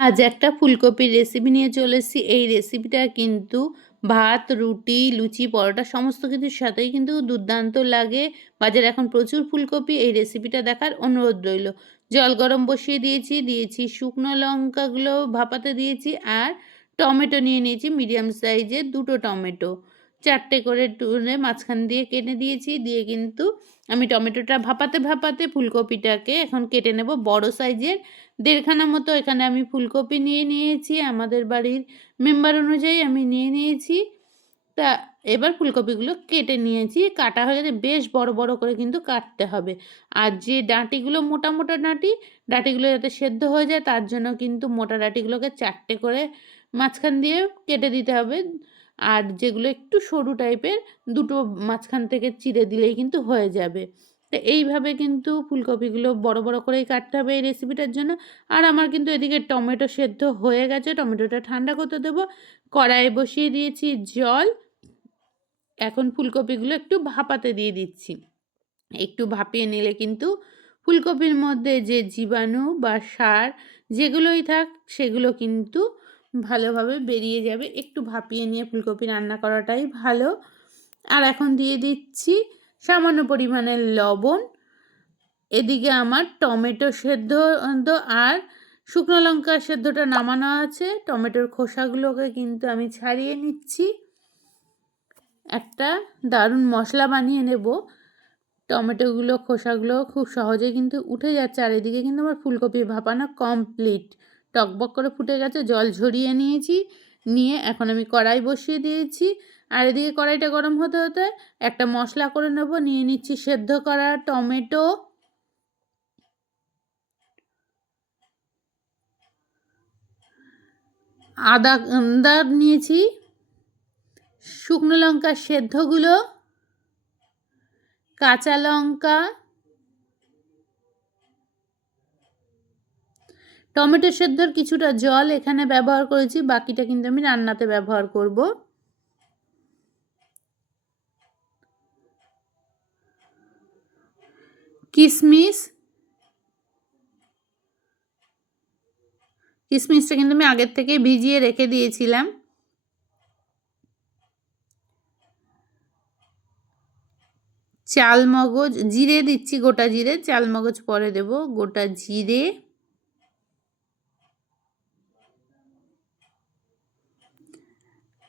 আজ একটা ফুলকপির রেসিপি নিয়ে চলে এসেছি এই রেসিপিটা কিন্তু ভাত, রুটি, লুচি, পরোটা সমস্ত কিছুর সাথেই কিন্তু দুর্দান্ত লাগে। বাজারে এখন প্রচুর ফুলকপি। এই রেসিপিটা দেখার অনুরোধ রইল। জল গরম বসিয়ে দিয়েছি। দিয়েছি শুকনো লঙ্কাগুলো ভাপাতে দিয়েছি আর টমেটো নিয়ে নিয়েছি। মিডিয়াম সাইজের দুটো টমেটো। চারটে করে টুনে মাঝখান দিয়ে কেটে দিয়েছি। দিয়ে কিন্তু আমি টমেটোটা ভাপাতে ভাপাতে ফুলকপিটাকে এখন কেটে নেব বড় সাইজের। দেড়খানা মতো এখানে আমি ফুলকপি নিয়ে নিয়েছি, আমাদের বাড়ির মেম্বার অনুযায়ী আমি নিয়ে নিয়েছি। তা এবার ফুলকপিগুলো কেটে নিয়েছি। কাটা হয়ে গেছে বেশ বড় বড় করে কিন্তু কাটতে হবে। আর যে ডাঁটিগুলো মোটা মোটা ডাঁটি, ডাঁটিগুলো যাতে সেদ্ধ হয়ে যায় তার জন্য কিন্তু মোটা ডাঁটিগুলোকে চারটে করে মাঝখান দিয়ে কেটে দিতে হবে। আর যেগুলো একটু সরু টাইপের, দুটো মাঝখান থেকে চিড়ে দিলেই কিন্তু হয়ে যাবে। তো এইভাবে কিন্তু ফুলকপিগুলো বড় বড় করেই কাটতে হবে এই রেসিপিটার জন্য। আর আমার কিন্তু এদিকে টমেটো সেদ্ধ হয়ে গেছে, টমেটোটা ঠান্ডা করতে দেবো। কড়াইয়ে বসিয়ে দিয়েছি জল। এখন ফুলকপিগুলো একটু ভাপাতে দিয়ে দিচ্ছি। একটু ভাপিয়ে নিলে কিন্তু ফুলকপির মধ্যে যে জীবাণু বা সার যেগুলোই থাক, সেগুলো কিন্তু ভালোভাবে বেরিয়ে যাবে। একটু ভাপিয়ে নিয়ে ফুলকপি রান্না করাটাই ভালো। আর এখন দিয়ে দিচ্ছি সামান্য পরিমাণের লবণ। এদিকে আমার টমেটো সেদ্ধ আর শুকনো লঙ্কা সেদ্ধটা নামানো আছে। টমেটোর খোসাগুলোকে কিন্তু আমি ছাড়িয়ে নিচ্ছি। একটা দারুণ মশলা বানিয়ে নেব। টমেটোগুলো, খোসাগুলো খুব সহজে কিন্তু উঠে যাচ্ছে। আর এদিকে কিন্তু আমার ফুলকপি ভাপানো কমপ্লিট টকবক করে ফুটে গেছে, জল ঝরিয়ে নিয়েছি, নিয়ে এখন আমি কড়াই বসিয়ে দিয়েছি। আর এদিকে কড়াইটা গরম হতে হতে একটা মশলা করে নেব, নিয়ে নিচ্ছি সেদ্ধ করা টমেটো। আদা আদা নিয়েছি, শুকনো লঙ্কা সেদ্ধগুলো, কাঁচা লঙ্কা টমেটো সেদ্ধর কিছুটা জল এখানে ব্যবহার করেছি, বাকিটা কিন্তু আমি রান্নাতে ব্যবহার করব। কিশমিশ কিশমিশটা কিন্তু আমি আগের থেকে ভিজিয়ে রেখে দিয়েছিলাম। চাল মগজ জিরে দিচ্ছি গোটা জিরে চাল মগজ পরে দেব গোটা জিরে।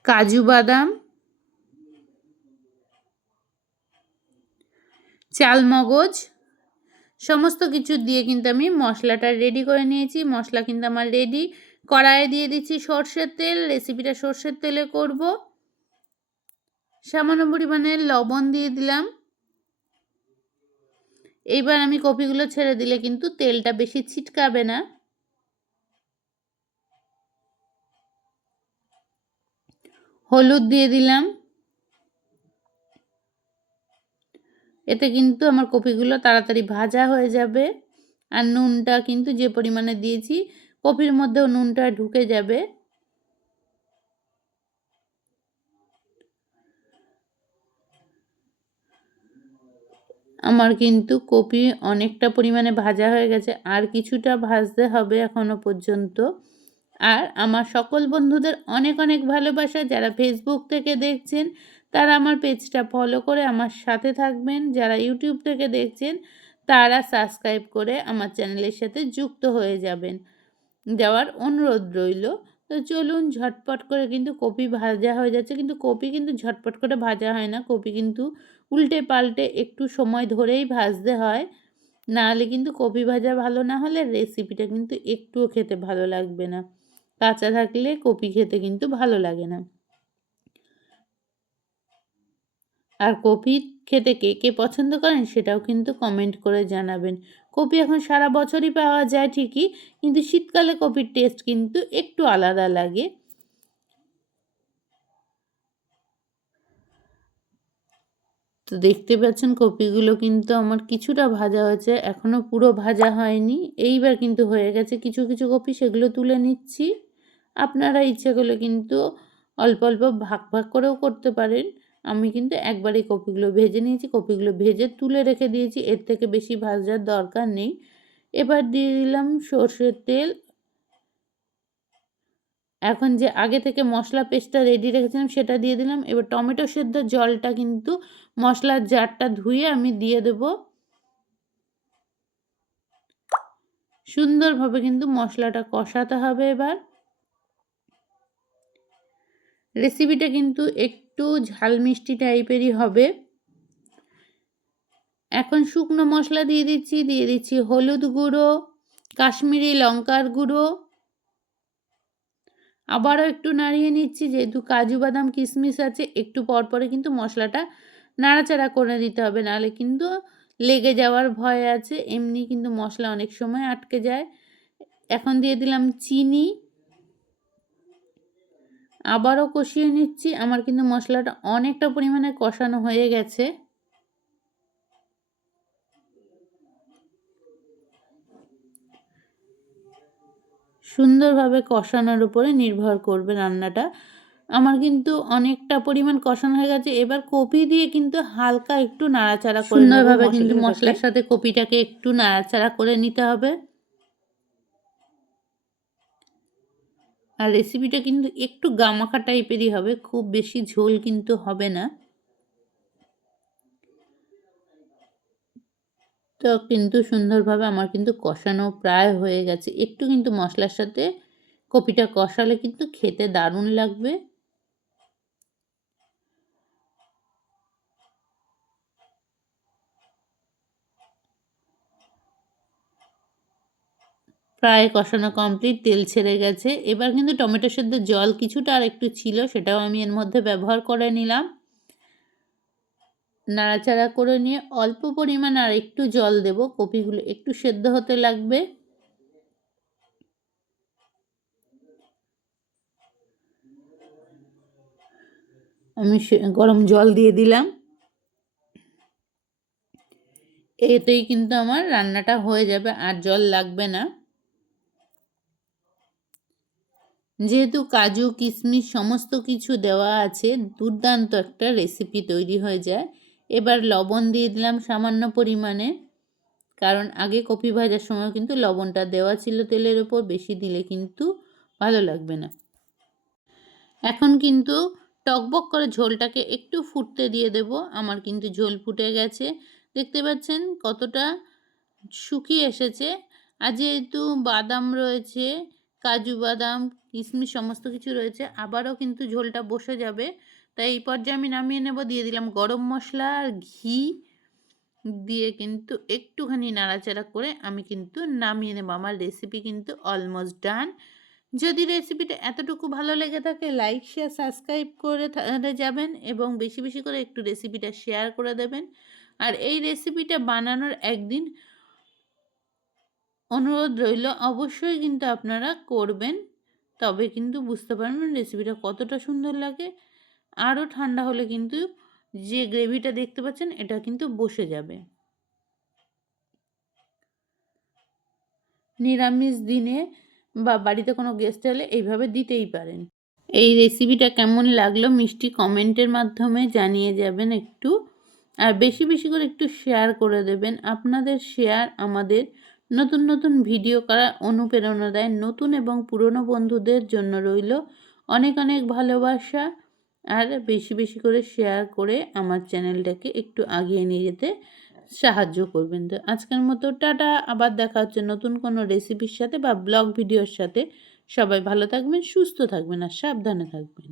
কাজু বাদাম চাল মগজ সমস্ত কিছু দিয়ে কিন্তু আমি মশলাটা রেডি করে নিয়েছি। মশলা কিন্তু আমার রেডি কড়াইয়ে দিয়ে দিচ্ছি সর্ষের তেল রেসিপিটা সর্ষের তেলে করব। সামান্য পরিমাণে লবণ দিয়ে দিলাম। এইবার আমি কপিগুলো ছেড়ে দিলে কিন্তু তেলটা বেশি ছিটকাবে না। হলুদ দিয়ে দিলাম। এতে কিন্তু আমার কপিগুলো তাড়াতাড়ি ভাজা হয়ে যাবে। আর নুনটা কিন্তু যে পরিমাণে দিয়েছি, কপির মধ্যেও নুনটা ঢুকে যাবে। আমার কিন্তু কপি অনেকটা পরিমাণে ভাজা হয়ে গেছে, আর কিছুটা ভাজতে হবে এখনও পর্যন্ত। আর আমার সকল বন্ধুদের অনেক অনেক ভালোবাসা যারা ফেসবুক থেকে দেখছেন, তারা আমার পেজটা ফলো করে আমার সাথে থাকবেন। যারা ইউটিউব থেকে দেখছেন, তারা সাবস্ক্রাইব করে আমার চ্যানেলের সাথে যুক্ত হয়ে যাবেন। যাওয়ার অনুরোধ রইল। তো চলুন ঝটপট করে কিন্তু কপি ভাজা হয়ে যাচ্ছে। কিন্তু কপি কিন্তু ঝটপট করে ভাজা হয় না। কপি কিন্তু উল্টে পাল্টে একটু সময় ধরেই ভাজতে হয়। নাহলে কিন্তু কপি ভাজা ভালো না হলে রেসিপিটা কিন্তু একটুও খেতে ভালো লাগবে না। কাঁচা থাকলে কপি খেতে কিন্তু ভালো লাগে না। আর কপি খেতে কে কে পছন্দ করেন সেটাও কিন্তু কমেন্ট করে জানাবেন। কপি এখন সারা বছরই পাওয়া যায় ঠিকই, কিন্তু শীতকালে কপির টেস্ট কিন্তু একটু আলাদা লাগে। তো দেখতে পাচ্ছেন কপিগুলো কিন্তু আমার কিছুটা ভাজা হয়েছে এখনও পুরো ভাজা হয়নি। এইবার কিন্তু হয়ে গেছে কিছু কিছু কপি, সেগুলো তুলে নিচ্ছি। আপনারা ইচ্ছে করলে কিন্তু অল্প অল্প ভাগ ভাগ করেও করতে পারেন। আমি কিন্তু একবারই কপিগুলো ভেজে নিয়েছি, কপিগুলো ভেজে তুলে রেখে দিয়েছি, এর থেকে বেশি ভাজার দরকার নেই। এবার দিয়ে দিলাম সর্ষের তেল। এখন যে আগে থেকে মশলা পেস্টটা রেডি রেখেছিলাম, সেটা দিয়ে দিলাম। এবার টমেটো সেদ্ধ জলটা কিন্তু মশলার জারটা ধুয়ে আমি দিয়ে দেব। সুন্দরভাবে কিন্তু মশলাটা কষাতে হবে এবার। রেসিপিটা কিন্তু একটু ঝাল মিষ্টি টাইপেরই হবে। এখন শুকনো মশলা দিয়ে দিচ্ছি দিয়ে দিচ্ছি হলুদ গুঁড়ো, কাশ্মীরি লঙ্কার গুঁড়ো। আবারও একটু নাড়িয়ে নিচ্ছি, যেহেতু কাজু বাদাম কিশমিশ আছে, একটু পর পরে কিন্তু মশলাটা নাড়াচাড়া করে দিতে হবে। নাহলে কিন্তু লেগে যাওয়ার ভয় আছে, এমনি কিন্তু মশলা অনেক সময় আটকে যায়। এখন দিয়ে দিলাম চিনি। আবারও কষিয়ে নিচ্ছি। আমার কিন্তু মশলাটা অনেকটা পরিমাণে কষানো হয়ে গেছে। সুন্দরভাবে কষানোর উপরে নির্ভর করবে রান্নাটা। আমার কিন্তু অনেকটা পরিমাণ কষানো হয়ে গেছে। এবার কপি দিয়ে কিন্তু হালকা একটু নাড়াচাড়া করে সুন্দরভাবে কিন্তু মশলার সাথে কপিটাকে একটু নাড়াচাড়া করে নিতে হবে। আর রেসিপিটা কিন্তু একটু গামাখা টাইপেরই হবে, খুব বেশি ঝোল কিন্তু হবে না। তো কিন্তু সুন্দরভাবে আমার কিন্তু কষানো প্রায় হয়ে গেছে। একটু কিন্তু মশলার সাথে কপিটা কষালে কিন্তু খেতে দারুণ লাগবে। প্রায় কষানো কমপ্লিট তেল ছেড়ে গেছে। এবার কিন্তু টমেটো সেদ্ধ জল কিছুটা আর একটু ছিল, সেটাও আমি এর মধ্যে ব্যবহার করে নিলাম। নাড়াচাড়া করে নিয়ে অল্প পরিমাণ আর একটু জল দেব, কপিগুলো একটু সেদ্ধ হতে লাগবে। আমি গরম জল দিয়ে দিলাম। এতেই কিন্তু আমার রান্নাটা হয়ে যাবে, আর জল লাগবে না। যেহেতু কাজু, কিশমিশ সমস্ত কিছু দেওয়া আছে, দুর্দান্ত একটা রেসিপি তৈরি হয়ে যায়। এবার লবণ দিয়ে দিলাম সামান্য পরিমাণে, কারণ আগে কপি ভাজার সময় কিন্তু লবণটা দেওয়া ছিল তেলের ওপর, বেশি দিলে কিন্তু ভালো লাগবে না। এখন কিন্তু টকবক করে ঝোলটাকে একটু ফুটতে দিয়ে দেব, আমার কিন্তু ঝোল ফুটে গেছে। দেখতে পাচ্ছেন কতটা শুকিয়ে এসেছে। আর যেহেতু বাদাম রয়েছে কাজু বাদাম, কিশমিশ সমস্ত কিছু রয়েছে। আবারও কিন্তু ঝোলটা বসে যাবে। তাই এই পর্যায়ে আমি নামিয়ে নেব। দিয়ে দিলাম গরম মশলা আর ঘি। দিয়ে কিন্তু একটুখানি নাড়াচাড়া করে আমি কিন্তু নামিয়ে নেব। আমার রেসিপি কিন্তু অলমোস্ট ডান যদি রেসিপিটা এতটুকু ভালো লেগে থাকে লাইক শেয়ার সাবস্ক্রাইব করে যাবেন এবং বেশি বেশি করে একটু রেসিপিটা শেয়ার করে দেবেন। আর এই রেসিপিটা বানানোর একদিন অনুরোধ রইল, অবশ্যই কিন্তু আপনারা করবেন। তবে কিন্তু বুঝতে পারবেন রেসিপিটা কতটা সুন্দর লাগে। আরও ঠান্ডা হলে কিন্তু যে গ্রেভিটা দেখতে পাচ্ছেন, এটা কিন্তু বসে যাবে। নিরামিষ দিনে বা বাড়িতে কোনো গেস্ট এলে এইভাবে দিতেই পারেন। এই রেসিপিটা কেমন লাগল মিষ্টি কমেন্টের মাধ্যমে জানিয়ে যাবেন একটু। আর বেশি বেশি করে একটু শেয়ার করে দেবেন। আপনাদের শেয়ার আমাদের নতুন নতুন ভিডিও করার অনুপ্রেরণা দেয় নতুন এবং পুরনো বন্ধুদের জন্য রইল অনেক অনেক ভালোবাসা। আর বেশি বেশি করে শেয়ার করে আমার চ্যানেলটাকে একটু আগিয়ে নিয়ে যেতে সাহায্য করবেন। তো আজকের মতো টাটা, আবার দেখা হচ্ছে নতুন কোনো রেসিপির সাথে বা ব্লগ ভিডিওর সাথে। সবাই ভালো থাকবেন, সুস্থ থাকবেন আর সাবধানে থাকবেন।